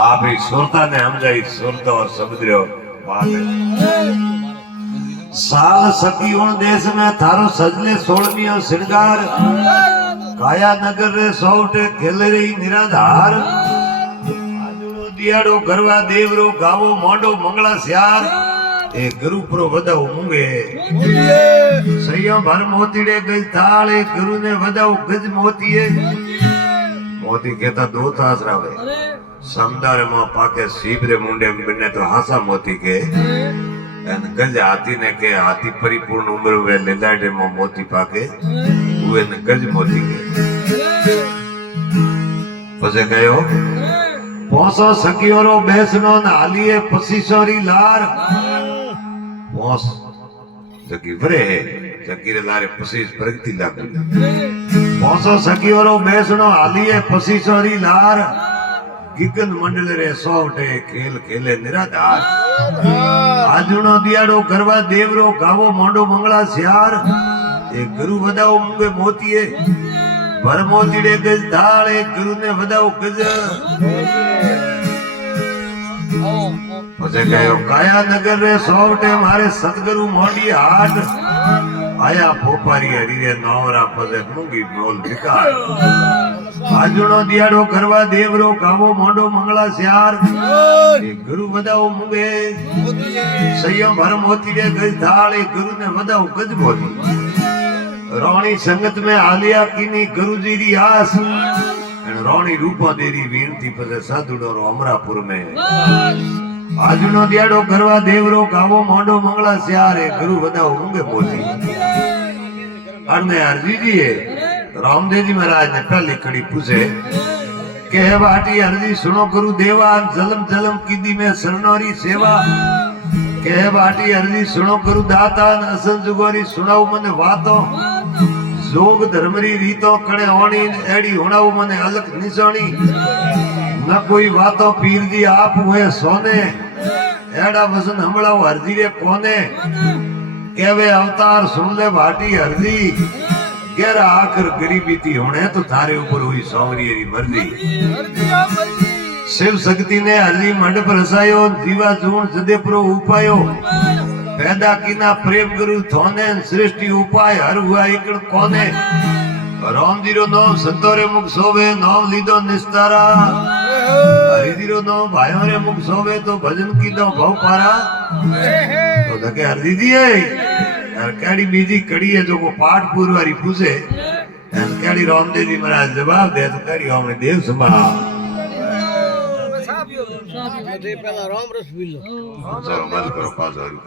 आप ही सुरता ने हम जाई सुरता और समुद्र बात साल सकी उन देश में थारो सजले सोलमियो श्रृंगार काया नगर रे सौटे खेले रही निराधार आजुड़ो दियाड़ो गरवा देवरो गावो मोंडो मंगला स्यार ए गुरु प्रो वदाओ मुंगे सैया भर मोतीड़े गई थाल ए गुरु ने वदाओ गज मोतीए मोती कहता दो तास रावे समदार में पाके सीबरे मुंडे बिने तो हासा मोती के एन गज हाथी ने के हाथी परिपूर्ण उम्र वे लेलाडे में मोती पाके वे न गज मोती के पसे कयो पोसो सकियोरो बेसनो न आलिए पसीसोरी लार पोस जकी वरे जकी रे लारे पसीस प्रगति लागू पोसो सकियोरो बेसनो आलिए पसीसोरी लार गिगन मंडल रे सौटे खेल खेले निराधार आजुनो दियाड़ो गरवा देवरो गावो मोंडो मंगला स्यार ए गुरु वदाओ मुंगे मोतीए भर मोतीड़े गज धाल ए गुरु ने वदाओ गज पसे कहो काया नगर रे सौटे मारे सतगुरु मोंडी हाट आया पोपारी हरी रे नौरा पसे मुंगी बोल विकार आजुनो दियाड़ो करवा देवरो गावो मोंडो मंगला स्यार ए गुरु वदाओ मुंगे सैया भर मोती रे गज धाल ए गुरु ने वदाओ गज मोती रोणी संगत में आलिया कीनी गुरु जी री आस रोणी रूपा देरी वीणती पसे साधुडो रो अमरापुर में आजुनो दियाड़ो करवा देवरो गावो मोंडो मंगला स्यार ए गुरु वदाओ मुंगे मोती अरने अर्जी जी रामदेव जी महाराज ने पहली कड़ी पूछे के बाटी अर्जी सुनो गुरु देवा जलम जलम कीदी में शरणोरी सेवा के बाटी अर्जी सुनो गुरु दाता असन जुगोरी सुनाऊ मने वातो जोग धर्मरी रीतो कड़े होनी एड़ी हुणाऊ मने अलग निशानी न कोई वातो पीर जी आप हुए सोने एड़ा वसन हमलाओ अर्जी रे कोने केवे अवतार सुन ले भाटी अर्जी गेरा आखिर गरीबी थी होने तो थारे ऊपर हुई सौरी री मर्जी शिव शक्ति ने हली मंडप रसायो जीवा जून जदे प्रो उपायो पैदा कीना प्रेम गुरु थोने सृष्टि उपाय हर हुआ एकड़ कोने राम जीरो नाम संतोरे मुख सोवे नाम लीदो निस्तारा हरि जीरो नाम भाइयों रे मुख सोवे तो भजन कीदो भव पारा तो धके हरि जी यार केड़ी बीजी कड़ी है जो को पाठ पूर्वारी पूछे एन केड़ी रामदेव जी महाराज जवाब दे तो केड़ी हमने देव सभा साहब यो पहला राम रस पी लो चलो मत करो पास